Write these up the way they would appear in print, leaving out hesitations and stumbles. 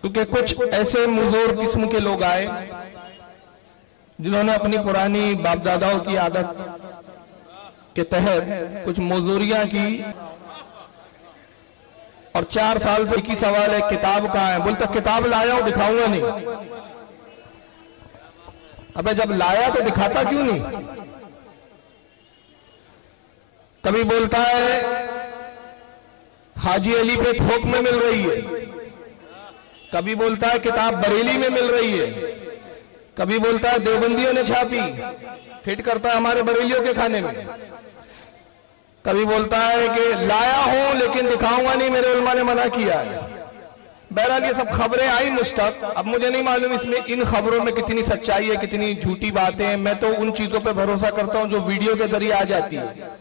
क्योंकि कुछ ऐसे मुजोर किस्म के लोग आए जिन्होंने अपनी पुरानी बाप दादाओं की आदत के तहत कुछ मजदूरियां की और 4 साल से एक ही सवाल है, किताब कहाँ है? बोलता किताब लाया हूं, दिखाऊंगा नहीं। अबे जब लाया तो दिखाता क्यों नहीं? कभी बोलता है हाजी अली पे थोक में मिल रही है, कभी बोलता है किताब बरेली में मिल रही है, कभी बोलता है देवबंदियों ने छापी, फिट करता है हमारे बरेलियों के खाने में, कभी बोलता है कि लाया हूं लेकिन दिखाऊंगा नहीं, मेरे उलमा ने मना किया है। बहरहाल ये सब खबरें आई मुझ तक। अब मुझे नहीं मालूम इसमें इन खबरों में कितनी सच्चाई है, कितनी झूठी बातें हैं। मैं तो उन चीजों पे भरोसा करता हूं जो वीडियो के जरिए आ जाती है।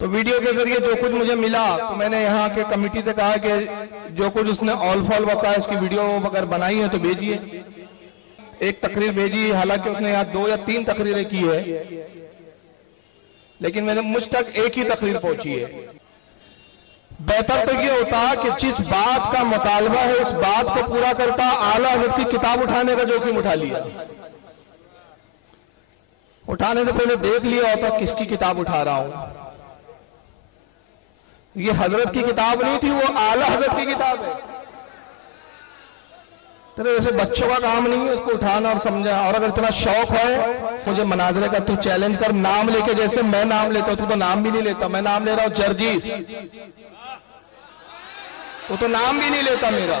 तो वीडियो के जरिए जो कुछ मुझे मिला तो मैंने यहाँ के कमेटी से कहा कि जो कुछ उसने ऑल फॉल बका है उसकी वीडियो अगर बनाई है तो भेजिए। एक तकरीर भेजी, हालांकि उसने यहाँ 2 या 3 तकरीरें की है, लेकिन मैंने मुझ तक एक ही तकरीर पहुंची है। बेहतर तो ये होता कि जिस बात का मुतालबा है उस बात को पूरा करता। आला हज़रत की किताब उठाने का जोखिम उठा लिया। उठाने से पहले देख लिया होता किसकी किताब उठा रहा हूं। ये हजरत की किताब नहीं थी, वो आला हजरत की किताब है। तेरे जैसे बच्चों का काम नहीं है उसको उठाना और समझा। और अगर इतना शौक है मुझे मनाजरे का, तू चैलेंज कर, नाम लेके, जैसे मैं नाम लेता हूं तू तो नाम भी नहीं लेता। मैं नाम ले रहा हूं जर्जीस, तू तो नाम भी नहीं लेता मेरा।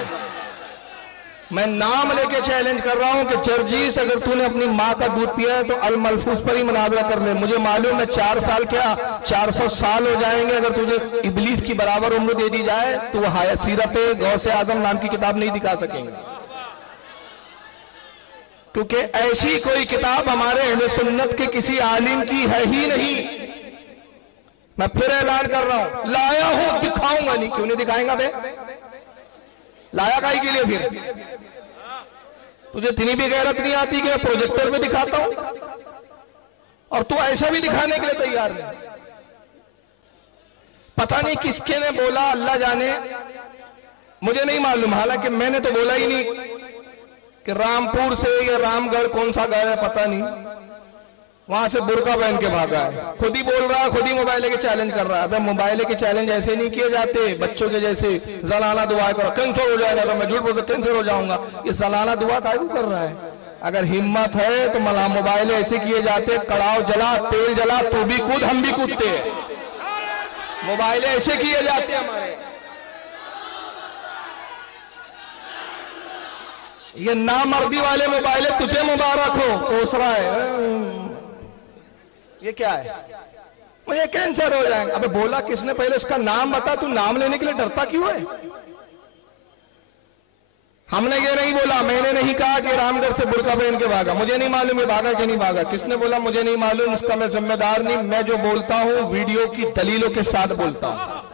मैं नाम लेके चैलेंज कर रहा हूं कि जर्जीस अगर तूने अपनी मां का दूध पिया है तो अल मलफूज पर ही मुनाजरा कर ले। मुझे मालूम है 4 साल क्या 400 साल हो जाएंगे अगर तुझे इबलीस की बराबर उम्र दे दी जाए तो वो सीरत गौसे आजम नाम की किताब नहीं दिखा सकेंगे, क्योंकि ऐसी कोई किताब हमारे अहले सुन्नत के किसी आलिम की है ही नहीं। मैं फिर ऐलान कर रहा हूं, लाया हूं, दिखाऊंगा नहीं। क्यों नहीं दिखाएंगा बे? लाया काहे के लिए? फिर तुझे इतनी भी गैरत नहीं आती कि मैं प्रोजेक्टर पे दिखाता हूं और तू ऐसा भी दिखाने के लिए तैयार नहीं। पता नहीं किसके ने बोला, अल्लाह जाने, मुझे नहीं मालूम। हालांकि मैंने तो बोला ही नहीं कि रामपुर से या रामगढ़ कौन सा गढ़ है पता नहीं, वहां से बुर्का पहन के भागा है। खुद ही बोल रहा है, खुद ही मोबाइल के चैलेंज कर रहा है। अबे मोबाइल के चैलेंज ऐसे नहीं किए जाते बच्चों के जैसे जलाना दुआ करो, कैंसर हो जाएगा। तो मैं झूठ बोलता कैंसर हो जाऊंगा। ये जलाना दुआ काहे कर रहा है? अगर हिम्मत है तो मला मोबाइल ऐसे किए जाते, कड़ाव जला, तेल जला, तू भी कूद, हम भी कूदते हैं। मोबाइल ऐसे किए जाते हमारे। ये नामर्दी वाले मोबाइल तुझे मुबारक हो, कोस रहा है। ये क्या है? मुझे कैंसर हो जाएगा। अबे बोला किसने? पहले उसका नाम बता। तू नाम लेने के लिए डरता क्यों है? हमने ये नहीं बोला, मैंने नहीं कहा कि रामगढ़ से बुर्का पहन के भागा। मुझे नहीं मालूम है भागा कि नहीं भागा, किसने बोला मुझे नहीं मालूम, उसका मैं जिम्मेदार नहीं। मैं जो बोलता हूं वीडियो की दलीलों के साथ बोलता हूं।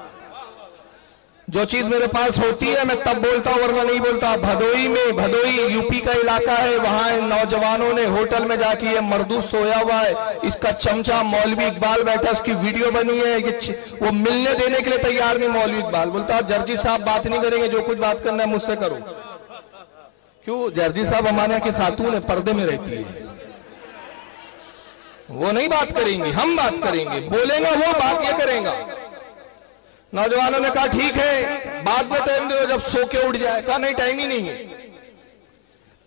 जो चीज मेरे पास होती है मैं तब बोलता हूं, वरना नहीं बोलता। भदोई में, भदोई यूपी का इलाका है, वहां नौजवानों ने होटल में जाके ये मर्दू सोया हुआ है, इसका चमचा मौलवी इकबाल बैठा, उसकी वीडियो बनी है। वो मिलने देने के लिए तैयार नहीं। मौलवी इकबाल बोलता जर्जी साहब बात नहीं करेंगे, जो कुछ बात करना है मुझसे करो। क्यों? जर्जी साहब हमारे यहाँ की खातून है, पर्दे में रहती है, वो नहीं बात करेंगी, हम बात करेंगे। बोलेगा वो, बात ये करेगा। नौजवानों ने कहा ठीक है, बाद में टाइम दो जब सो के उठ जाए। कहा नहीं, टाइम ही नहीं है।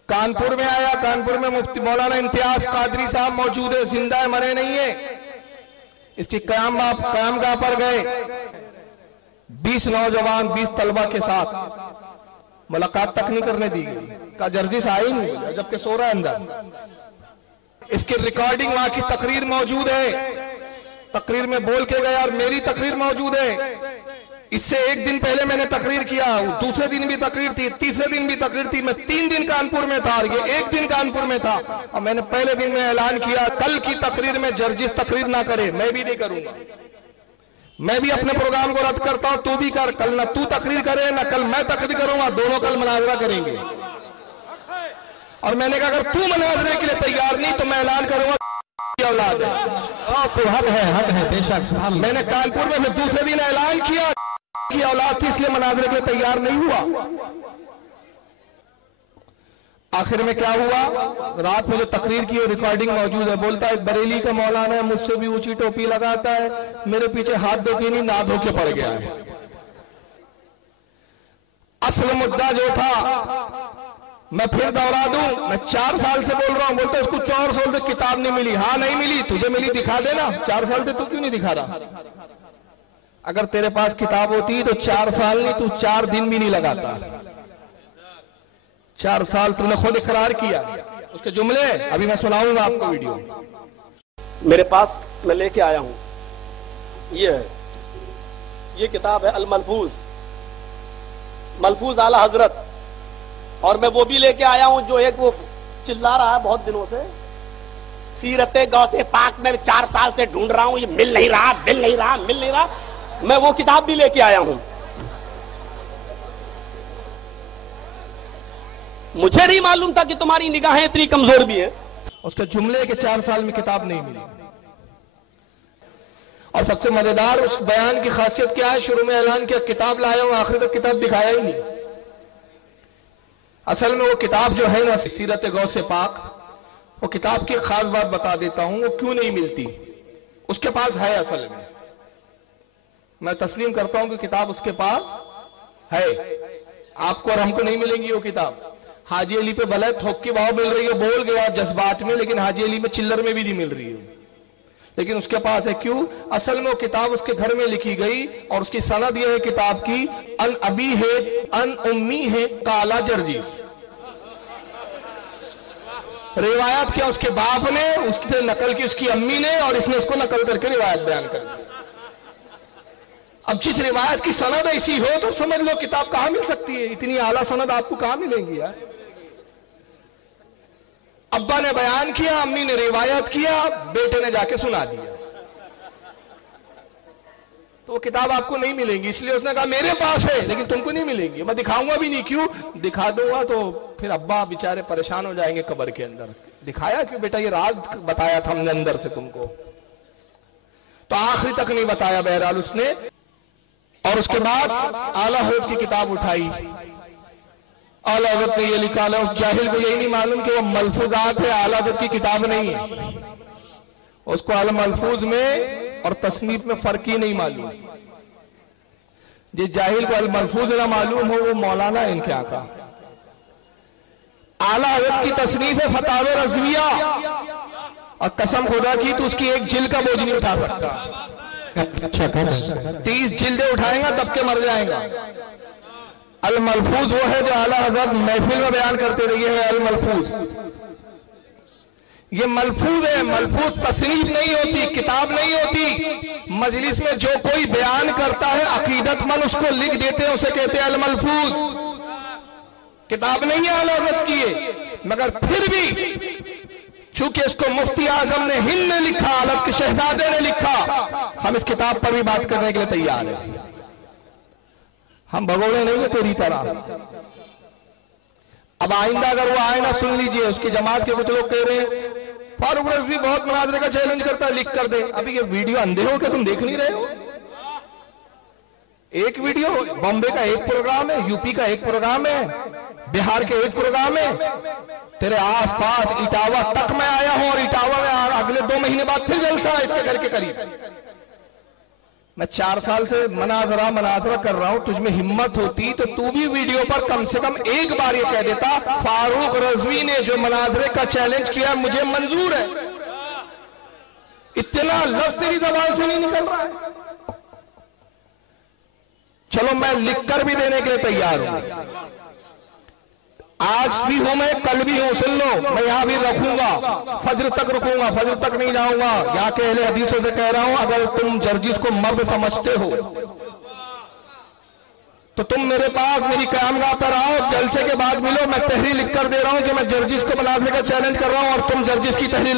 कानपुर में आया, कानपुर में मुफ्ती मौलाना इम्तियाज कादरी साहब मौजूद है, जिंदा है, मरे नहीं है। इसकी कयामगाह पर गए, 20 नौजवान 20 तलबा के साथ मुलाकात तक नहीं करने दी गई। कहा जर्जी से आई नहीं, जबकि सो रहा है अंदर। इसकी रिकॉर्डिंग वहां की तकरीर मौजूद है, तकरीर में बोल के गया और मेरी तकरीर मौजूद है। इससे एक दिन पहले मैंने तकरीर किया, दूसरे दिन भी तकरीर थी, तीसरे दिन भी तकरीर थी। मैं 3 दिन कानपुर में था, ये 1 दिन कानपुर में था। और मैंने पहले दिन में ऐलान किया कल की तकरीर में जर्जिस तकरीर ना करे, मैं भी नहीं करूंगा। मैं भी अपने प्रोग्राम को रद्द करता हूं, तू भी कर। कल ना तू तकरीर करे ना कल मैं तकरीर करूंगा, दोनों कल मुनाजरा करेंगे। और मैंने कहा अगर तू मुनाजरे के लिए तैयार नहीं तो मैं ऐलान करूंगा औलाद है। आपको हक है बेशक। मैंने कानपुर में फिर दूसरे दिन ऐलान किया की औलाद थी इसलिए मनाजरे के लिए तैयार नहीं हुआ। आखिर में क्या हुआ, रात में जो तकरीर की रिकॉर्डिंग मौजूद है, बोलता है बरेली का मौलाना है, मुझसे भी ऊंची टोपी लगाता है, मेरे पीछे हाथ धो के नहीं ना धो के पड़ गया है। असल मुद्दा जो था मैं फिर दोहरा दूं, मैं 4 साल से बोल रहा हूं, बोलते उसको 4 साल से किताब नहीं मिली। हाँ नहीं मिली, तुझे मिली दिखा देना। 4 साल से तू क्यों नहीं दिखा रहा? अगर तेरे पास किताब होती तो 4 साल नहीं, तू 4 दिन भी नहीं लगाता। 4 साल तूने खुद इकरार किया। उसके जुमले अभी मैं सुनाऊंगा आपको वीडियो। मेरे पास मैं लेके आया हूं, ये किताब है अल मलफूज, मलफूज आला हजरत। और मैं वो भी लेके आया हूं जो एक वो चिल्ला रहा है बहुत दिनों से, सीरते गौसे पाक में 4 साल से ढूंढ रहा हूं, ये मिल नहीं रहा, मिल नहीं रहा, मिल नहीं रहा। मैं वो किताब भी लेके आया हूं। मुझे नहीं मालूम था कि तुम्हारी निगाहें इतनी कमजोर भी हैं। उसके जुमले के 4 साल में किताब नहीं मिली। और सबसे मजेदार उस बयान की खासियत क्या है, शुरू में ऐलान किया किताब लाया हूं, आखिर तक किताब दिखाया ही नहीं। असल में वो किताब जो है ना सीरत गौसे पाक, वो किताब की खास बात बता देता हूं, वो क्यों नहीं मिलती। उसके पास है, असल में मैं तस्लीम करता हूं कि किताब उसके पास है। आपको और हमको नहीं मिलेंगी वो किताब। हाजी अली पे भले थोक की भाव मिल रही है, बोल गया जज्बात में, लेकिन हाजी अली में चिल्लर में भी नहीं मिल रही है, लेकिन उसके पास है। क्यों? असल में वो किताब उसके घर में लिखी गई और उसकी सनद यह है किताब की, अन अबी है अन उम्मी है काला जर्जीस। रिवायत किया उसके बाप ने, उससे नकल की उसकी अम्मी ने, और इसने उसको नकल करके रिवायत बयान कर दी। अब जिस रिवायत की सनद ऐसी हो तो समझ लो किताब कहां मिल सकती है। इतनी आला सनद आपको कहां मिलेंगी यार। अब्बा ने बयान किया, अम्मी ने रिवायत किया, बेटे ने जाके सुना दिया, तो वो किताब आपको नहीं मिलेंगी। इसलिए उसने कहा मेरे पास है लेकिन तुमको नहीं मिलेंगी, मैं दिखाऊंगा भी नहीं। क्यों? दिखा दूंगा तो फिर अब्बा बेचारे परेशान हो जाएंगे कब्र के अंदर। दिखाया क्यों बेटा, ये राज बताया था हमने अंदर से तुमको, तो आखिरी तक नहीं बताया बहरहाल उसने। और उसके बाद आला हज़रत की किताब उठाई। आला हज़रत ने ये लिखा है, उस जाहिल को यही नहीं मालूम कि वो मलफूजात है, आला हज़रत की किताब नहीं है। उसको अल मलफूज में और तसनीफ में फर्क ही नहीं मालूम। जिस जाहिल को अल मलफूज ना मालूम हो वो मौलाना है इनके आका। आला हज़रत की तसनीफ है फतावे रज़विया, और कसम खुदा की तो उसकी एक जिल्द का बोझ नहीं उठा सकता। 30 जिल्दें उठाएगा तब के मर जाएगा। अल मलफूज वो है जो आला हज़रत महफिल में बयान करते रहिए है। अल मलफूज ये मलफूज है, मलफूज तसनीफ नहीं होती, किताब नहीं होती। मजलिस में जो कोई बयान करता है अकीदतमंद उसको लिख देते हैं, उसे कहते हैं अल मलफूज। किताब नहीं है आला हज़रत की है, मगर फिर भी चूंकि इसको मुफ्ती आजम ने हिंद ने लिखा, अरब के शहजादे ने लिखा, हम इस किताब पर भी बात करने के लिए तैयार हैं। हम भगोड़े नहीं है तेरी तरह। अब आइंदा अगर वो आए ना, सुन लीजिए, उसकी जमात के कुछ लोग कह रहे हैं फारूक रज़वी बहुत मुनाज़रे का चैलेंज करता है, लिख कर दे। अभी ये वीडियो अंधे हो क्या, तुम देख नहीं रहे हो? एक वीडियो, बॉम्बे का एक प्रोग्राम है, यूपी का एक प्रोग्राम है, बिहार के एक प्रोग्राम है, तेरे आसपास इटावा तक मैं आया हूं और इटावा में अगले 2 महीने बाद फिर जलसा है इसके घर के करीब। मैं 4 साल से मनाजरा कर रहा हूं, तुझमें हिम्मत होती तो तू भी वीडियो पर कम से कम एक बार ये कह देता फारूक रज़वी ने जो मनाजरे का चैलेंज किया मुझे मंजूर है। इतना लफ्ज़ तेरी ज़बान से नहीं निकल रहा है। चलो मैं लिखकर भी देने के लिए तैयार हूं, आज भी हूं मैं, कल भी हूं। सुन लो, मैं यहां भी रखूंगा, फजर तक रुकूंगा, फजर तक नहीं जाऊंगा। यहाँ के अहले हदीसों से कह रहा हूं, अगर तुम जर्जिस को मर्द समझते हो तो तुम मेरे पास मेरी क़यामगाह पर आओ, जलसे के बाद मिलो। मैं तहरीर लिख कर दे रहा हूं कि मैं जर्जिस को मुनाज़रे का चैलेंज कर रहा हूं और तुम जर्जिस की तहरीर